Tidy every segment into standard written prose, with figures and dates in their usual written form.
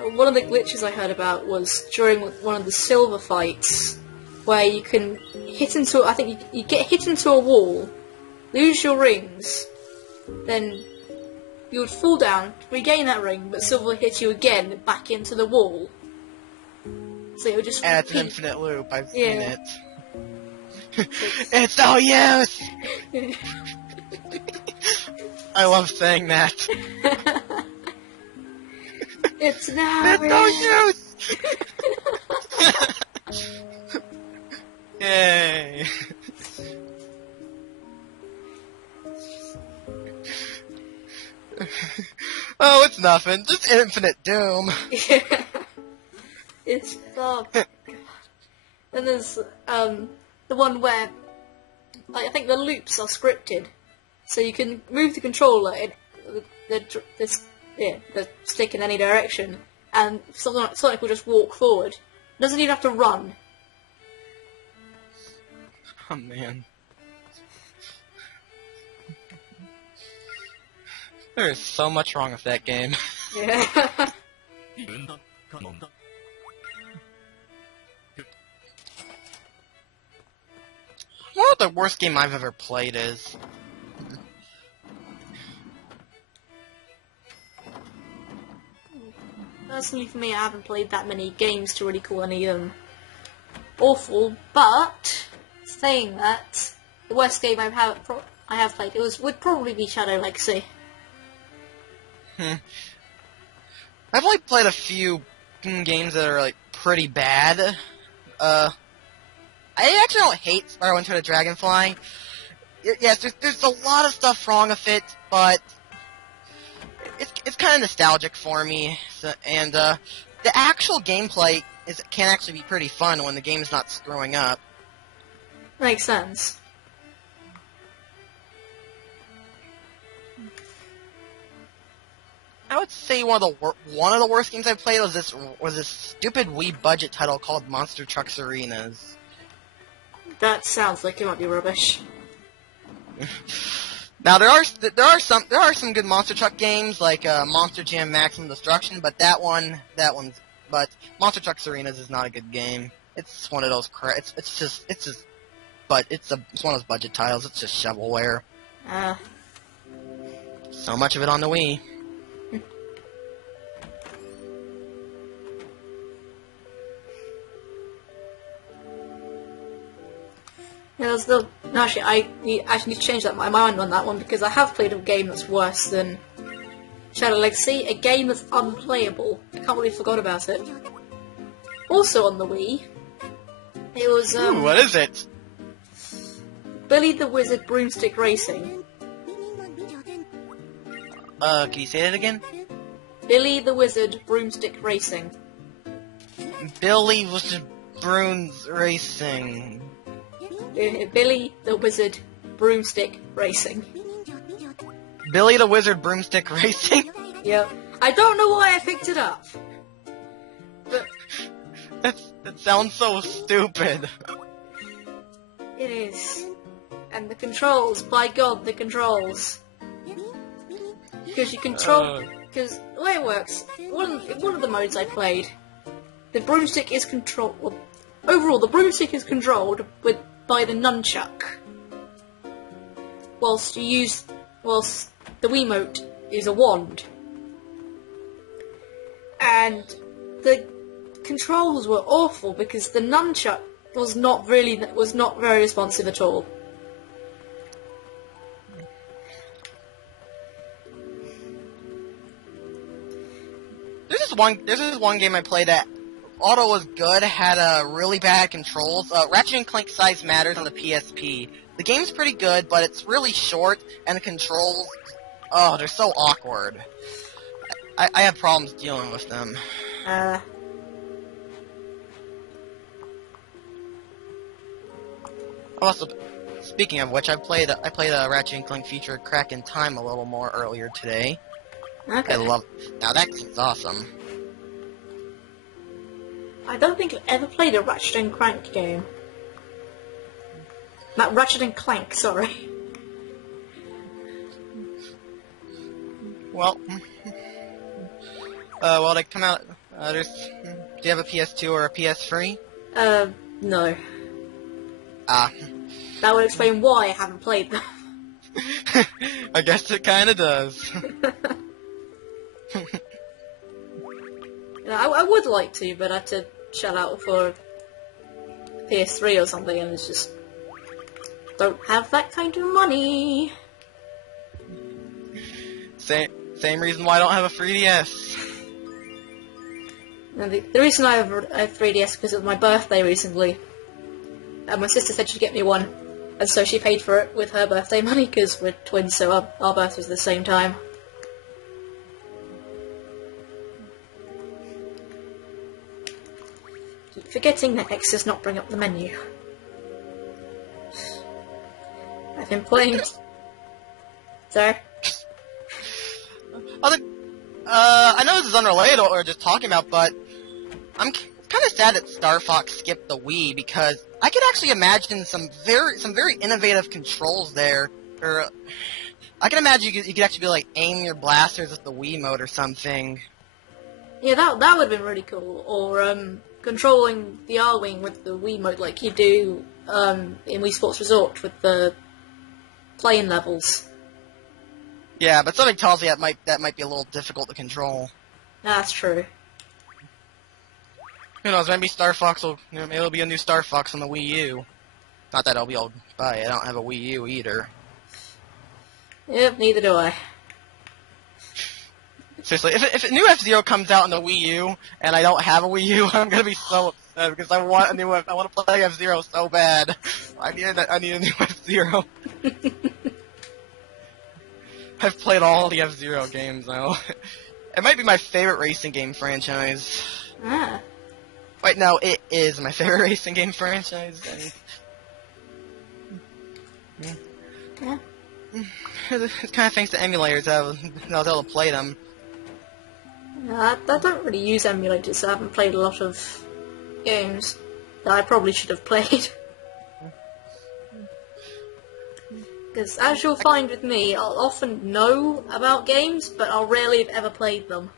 One of the glitches I heard about was during one of the silver fights, where you can hit into, I think you get hit into a wall, lose your rings, then you would fall down, regain that ring, but silver would hit you again back into the wall. So it would just And it's an repeat. infinite loop, I've seen Yeah. it. It's no use! I love saying that. It's now. It's no use! Yay! Oh, it's nothing. Just infinite doom. Yeah. It's oh god. And there's the one where I think the loops are scripted, so you can move the controller in the stick in any direction, and Sonic will just walk forward. Doesn't even have to run. Oh man. There is so much wrong with that game. Yeah. I wonder what the worst game I've ever played is. Personally, for me, I haven't played that many games to really call any of them awful. But saying that, the worst game I have played would probably be Shadow Legacy. I've only played a few games that are like pretty bad. I actually don't hate Spyro Into the Dragonfly. Yes, there's a lot of stuff wrong with it, but it's kind of nostalgic for me. So, and the actual gameplay can actually be pretty fun when the game's not screwing up. Makes sense. I would say one of the worst games I played was this stupid Wii budget title called Monster Trucks Arenas. That sounds like it might be rubbish. Now there are some good Monster Truck games like Monster Jam Maximum Destruction, but but Monster Trucks Arenas is not a good game. It's one of those it's one of those budget titles. It's just shovelware. So much of it on the Wii. Yeah, I actually need to change my mind on that one, because I have played a game that's worse than Shadow Legacy, a game that's unplayable. I can't believe I forgot about it. Also on the Wii, it was Ooh, what is it? Billy the Wizard Broomstick Racing. Can you say that again? Billy the Wizard Broomstick Racing. Billy was Broons Racing. Billy the Wizard Broomstick Racing. Billy the Wizard Broomstick Racing? Yeah. I don't know why I picked it up. But that sounds so stupid. it is. And the controls, by God, the controls. Because you control... Because the way it works, one of the modes I played, the broomstick is controlled... Well, overall, the broomstick is controlled by the nunchuck. Whilst the Wiimote is a wand. And the controls were awful because the nunchuck was not very responsive at all. There's this one game I played that auto was good, had really bad controls. Ratchet & Clank Size Matters on the PSP. The game's pretty good, but it's really short, and the controls, they're so awkward. I have problems dealing with them. Also, speaking of which, I played a Ratchet & Clank feature Crack in Time a little more earlier today. Okay. Now that game's awesome. I don't think I've ever played a Ratchet & Clank game. Not Ratchet & Clank, sorry. Well, they come out. Do you have a PS2 or a PS3? No. Ah. That would explain why I haven't played them. I guess it kinda does. I would like to, but I had to shell out for PS3 or something, and it's just... don't have that kind of money. Same reason why I don't have a 3DS. And the reason I have a 3DS is because it was my birthday recently. And my sister said she'd get me one. And so she paid for it with her birthday money, because we're twins, so our birthdays are the same time. Keep forgetting that X does not bring up the menu. I've been playing... Sorry? I know this is unrelated or just talking about, but I'm kind of sad that Star Fox skipped the Wii, because I could actually imagine some very innovative controls there. Or I can imagine you could actually be like aim your blasters at the Wii mode or something. Yeah, that would have been really cool. Or controlling the R-Wing with the Wii mode like you do in Wii Sports Resort with the plane levels. Yeah, but something tells me that might be a little difficult to control. That's true. Who knows? Maybe Star Fox maybe it'll be a new Star Fox on the Wii U. Not that I'll be able to buy it. I don't have a Wii U either. Yep, neither do I. Seriously, if a new F-Zero comes out on the Wii U and I don't have a Wii U, I'm gonna be so upset because I want to play F-Zero so bad. I need a new F-Zero. I've played all the F-Zero games now. It might be my favorite racing game franchise. Ah. Wait, no, it is my favorite racing game franchise. Yeah. It's kind of thanks to emulators I was able to play them. I don't really use emulators, so I haven't played a lot of games that I probably should have played. Because as you'll find with me, I'll often know about games, but I'll rarely have ever played them.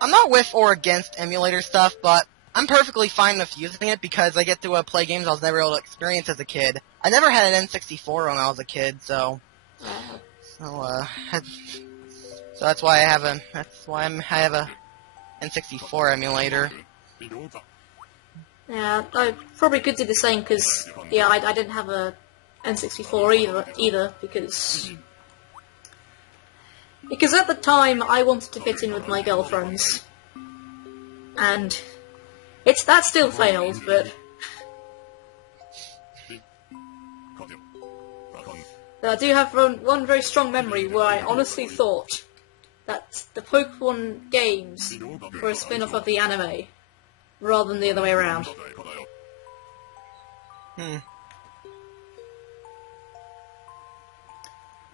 I'm not with or against emulator stuff, but I'm perfectly fine with using it because I get to play games I was never able to experience as a kid. I never had an N64 when I was a kid, so that's why I have a N64 emulator. Yeah, I probably could do the same because yeah, I didn't have a N64 either because at the time I wanted to fit in with my girlfriends, and that still failed, but I do have one very strong memory where I honestly thought that the Pokemon games were a spin-off of the anime, rather than the other way around. Then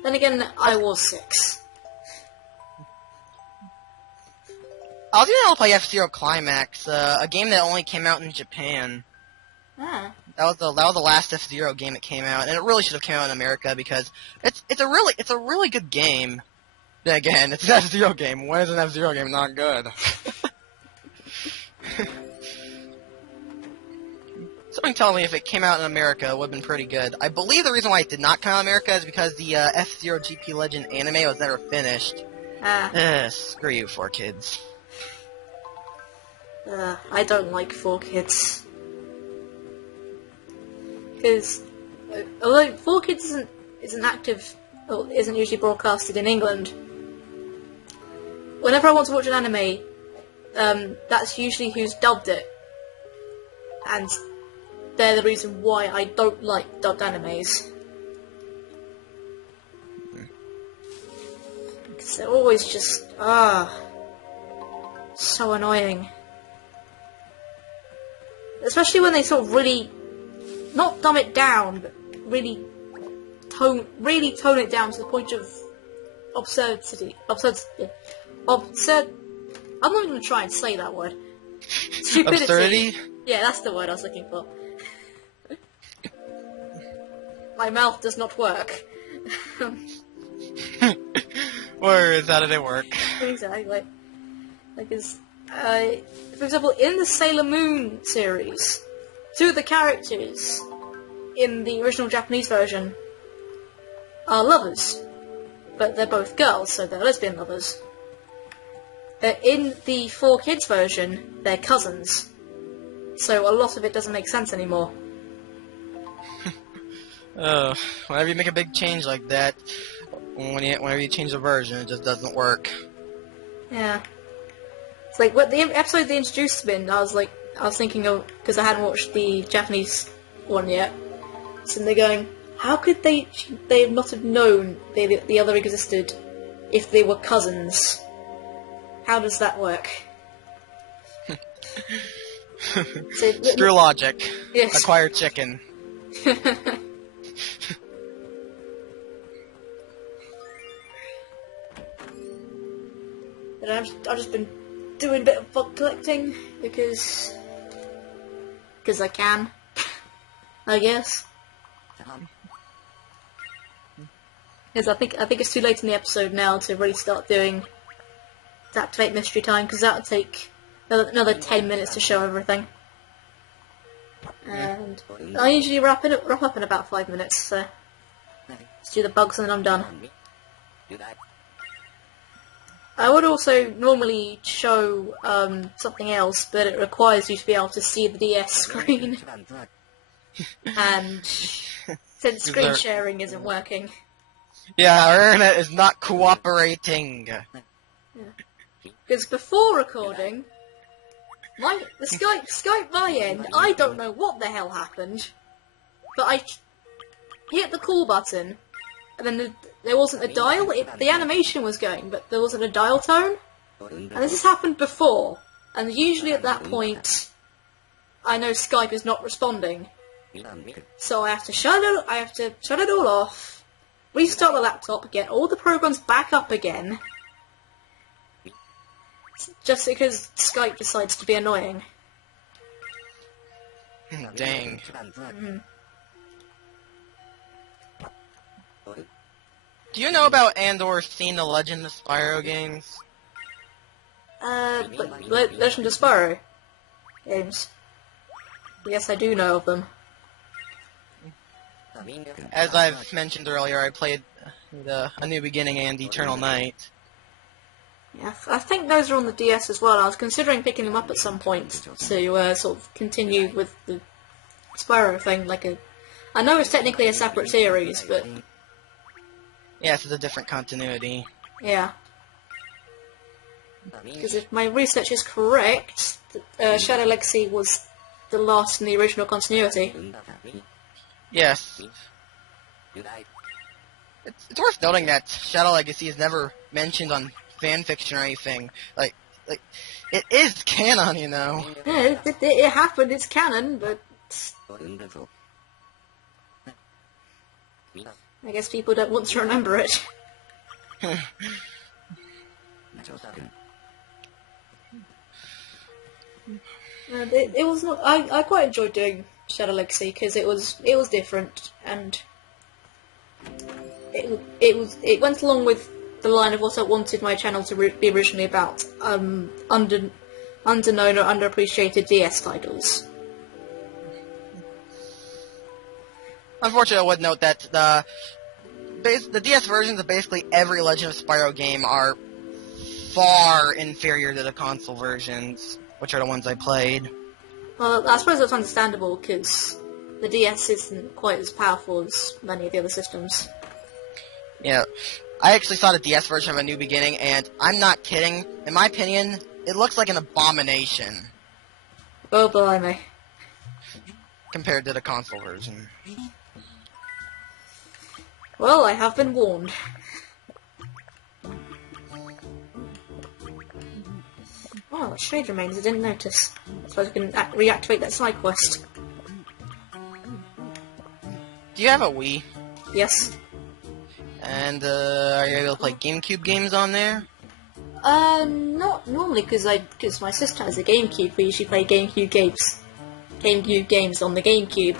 again, I was 6. I was gonna play F-Zero Climax, a game that only came out in Japan. Ah. That was the last F-Zero game that came out, and it really should have come out in America because it's a really good game. Then again, it's an F-Zero game. When is an F-Zero game not good? Something tells me if it came out in America, it would have been pretty good. I believe the reason why it did not come out in America is because the F-Zero GP Legend anime was never finished. Screw you, 4Kids. I don't like 4Kids. Because although 4Kids isn't usually broadcasted in England, whenever I want to watch an anime, that's usually who's dubbed it, and they're the reason why I don't like dubbed animes. Because they're always just so annoying. Especially when they sort of really, not dumb it down, but really tone it down to the point of absurdity. Absurd. I'm not even going to try and say that word. Stupidity. Absurdity? Yeah, that's the word I was looking for. My mouth does not work. Words, how did it work? Exactly. Like, for example, in the Sailor Moon series, two of the characters in the original Japanese version are lovers, but they're both girls, so they're lesbian lovers. In the 4Kids version, they're cousins, so a lot of it doesn't make sense anymore. Whenever you make a big change like that, whenever you change the version, it just doesn't work. Yeah. It's like, what the episode they introduced me in, I was thinking of, because I hadn't watched the Japanese one yet, so they're going, how could they not have known the other existed if they were cousins? How does that work? Screw logic. Yes. Acquire chicken. And I've just been doing a bit of bug collecting because I can, I guess. Because I think it's too late in the episode now to really start to activate mystery time, because that'll take another 10 minutes to show everything. And I usually wrap up in about 5 minutes, so just do the bugs and then I'm done. I would also normally show something else, but it requires you to be able to see the DS screen. And since screen sharing isn't working. Yeah, our internet is not cooperating. Because before recording, the Skype my end, I don't know what the hell happened, but I hit the call button, and then there wasn't a dial. The animation was going, but there wasn't a dial tone. And this has happened before, and usually at that point, I know Skype is not responding, so I have to shut it all off, restart the laptop, get all the programs back up again, just because Skype decides to be annoying. Dang. Mm. Do you know about and/or seen the Legend of Spyro games? Legend of Spyro games. Yes, I do know of them. As I've mentioned earlier, I played A New Beginning and Eternal Night. Yeah, I think those are on the DS as well. I was considering picking them up at some point to sort of continue with the Spyro thing. I know it's technically a separate series, but Yes, it's a different continuity. yeah. Because if my research is correct, Shadow Legacy was the last in the original continuity. Yes. It's worth noting that Shadow Legacy is never mentioned on fanfiction or anything. Like it is canon, you know. Yeah, it happened. It's canon, but I guess people don't want to remember it. It was not. I quite enjoyed doing Shadow Legacy because it was different, and it went along with the line of what I wanted my channel to be originally about, underknown or underappreciated DS titles. Unfortunately, I would note that the DS versions of basically every Legend of Spyro game are far inferior to the console versions, which are the ones I played. Well, I suppose that's understandable, because the DS isn't quite as powerful as many of the other systems. Yeah, I actually saw the DS version of A New Beginning, and I'm not kidding. In my opinion, it looks like an abomination. Oh, blimey. Compared to the console version. Well, I have been warned. Oh, shade remains, I didn't notice. I suppose I can reactivate that side quest. Do you have a Wii? Yes. And, are you able to play GameCube games on there? Not normally, because my sister has a GameCube. We usually play GameCube games on the GameCube.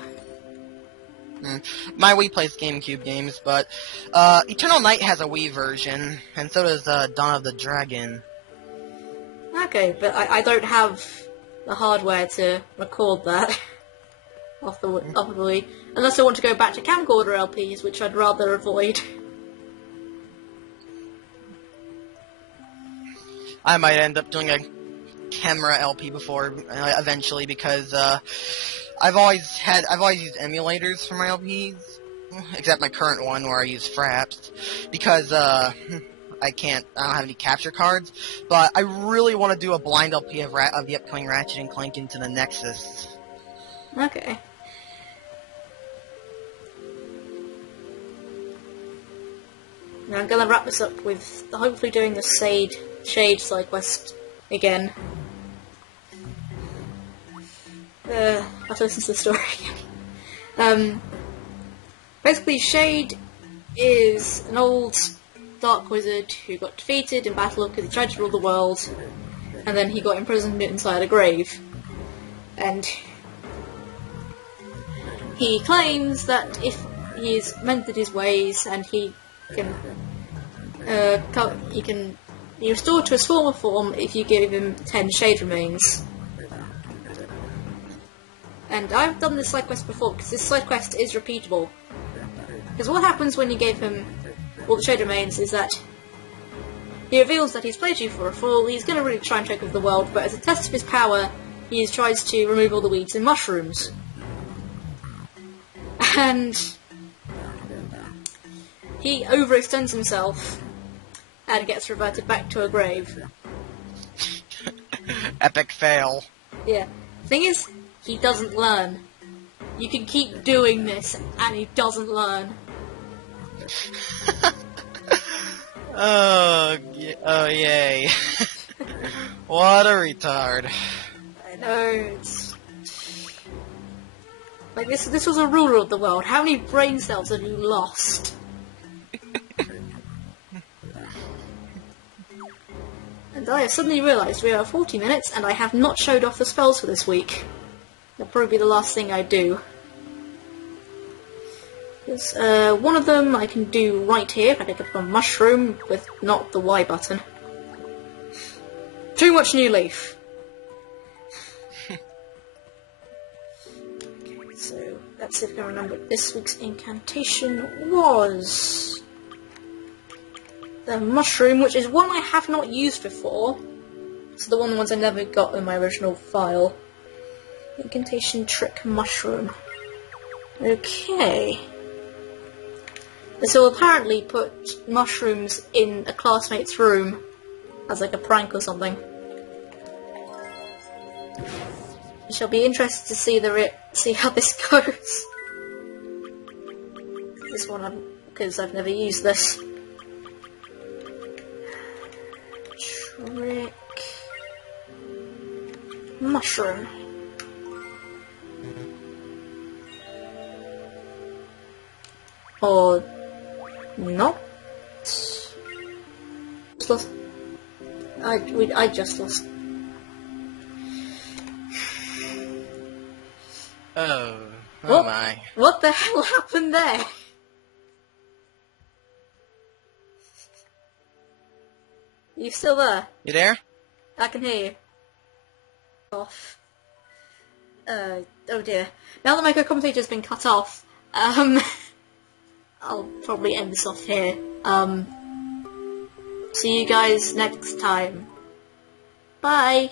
My Wii plays GameCube games, but Eternal Night has a Wii version, and so does Dawn of the Dragon. Okay, but I don't have the hardware to record that off the Wii, unless I want to go back to camcorder LPs, which I'd rather avoid. I might end up doing a camera LP before eventually, because I've always used emulators for my LPs, except my current one where I use Fraps, because I don't have any capture cards, but I really want to do a blind LP of the upcoming Ratchet and Clank Into the Nexus. Okay. Now I'm gonna wrap this up with hopefully doing the Shade side quest again. I have to listen to the story again. Basically, Shade is an old dark wizard who got defeated in battle because he tried to rule the world, and then he got imprisoned inside a grave. And he claims that if he has mended his ways and he can be restored to his former form if you give him 10 Shade Remains. And I've done this side quest before, because this side quest is repeatable. Because what happens when you gave him all the Shade Remains is that he reveals that he's played you for a fool, he's going to really try and take over the world, but as a test of his power, he tries to remove all the weeds and mushrooms. And he overextends himself and gets reverted back to a grave. Epic fail. Yeah. Thing is, he doesn't learn. You can keep doing this, and he doesn't learn. Oh yay. What a retard. I know, it's... Like, this was a ruler of the world. How many brain cells have you lost? And I have suddenly realised we are 40 minutes, and I have not showed off the spells for this week. That'll probably be the last thing I do. Because one of them I can do right here if I pick up a mushroom with not the Y button. Too much New Leaf. Okay, so let's see if I can remember what this week's incantation was. The mushroom, which is one I have not used before. So the ones I never got in my original file. Incantation trick mushroom. Okay. This will apparently put mushrooms in a classmate's room as like a prank or something. I shall be interested to see how this goes. This one, because I've never used this. Trick mushroom. Or not? Just lost. I just lost. Oh What? My. What the hell happened there? You still there? You there? I can hear you. Off. Oh dear. Now that my co-commentator's been cut off, I'll probably end this off here. See you guys next time. Bye!